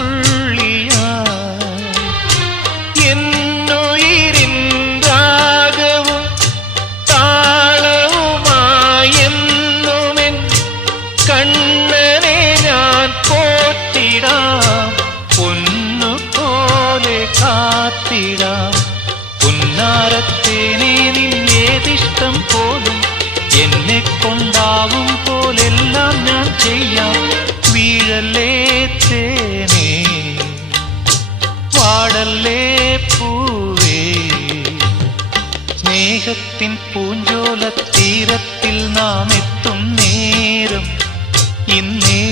തുള്ളിയാ എന്നുയിരിൻ രാഗവും താളവുമായെന്നുമെൻ കണ്ണനെ ഞാൻ പോറ്റിടാം പൊന്നുപോലെ കാത്തിടാം പുന്നാരത്തേനെ നിന്നേതിഷ്ടം പോലും എന്നെ കൊണ്ടാവും പോലെല്ലാം ഞാൻ ചെയ്യാം വീഴല്ലേ തേനേ വാടല്ലേ പൂവേ സ്നേഹത്തിൻ പൂഞ്ചോല തീരത്തിൽ നാം എത്തും നേരം ഇന്നേ